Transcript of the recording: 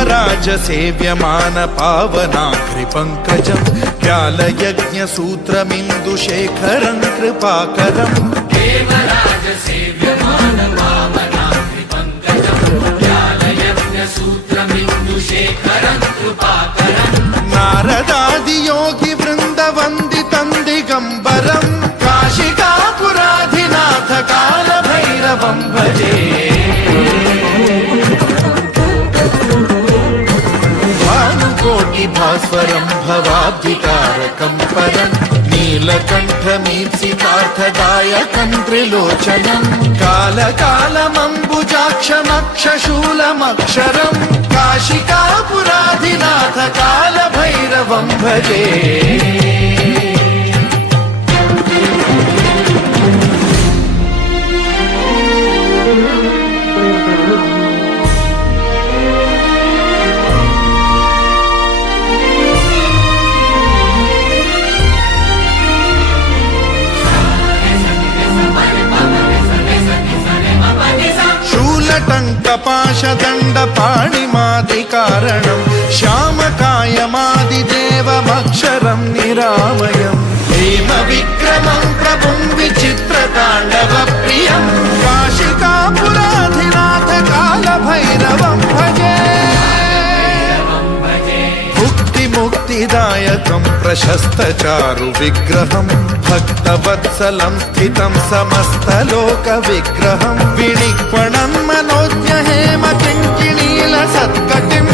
देवराज सेव्यमान पावनाघ्रि पंकजं व्यालयज्ञ सूत्रमिन्दुशेखरं कृपाकरं देवराज सेव्यमान पावनाघ्रि पंकजं व्यालयज्ञ सूत्रमिन्दुशेखरं कृपाकरं नारदादि योगि वृन्द वन्दितं दिगम्बरं काशिकापुराधिनाथ कालभैरवं भजे भास्वरं भवाब्धिकारकं परं नीलकण्ठमीप्सितार्थदायकं त्रिलोचनं कालकालमम्बुजाक्षमक्षशूलमक्षरं काशिकापुराधिनाथ कालभैरवं भजे टङ्कपाशदण्डपाणिमादिकारणं श्यामकायमादिदेवमक्षरं निरामयं हेमविक्रमं प्रभुं विचित्रताण्डवप्रियं काशिकापुराधिनाथ कालभैरवं भजे मुक्तिदायकं प्रशस्तचारु विग्रहं भक्तवत्सलं स्थितं समस्तलोकविग्रहं विनिक्वणं मनोज्ञ हेम किङ्किणीलसत्कटिं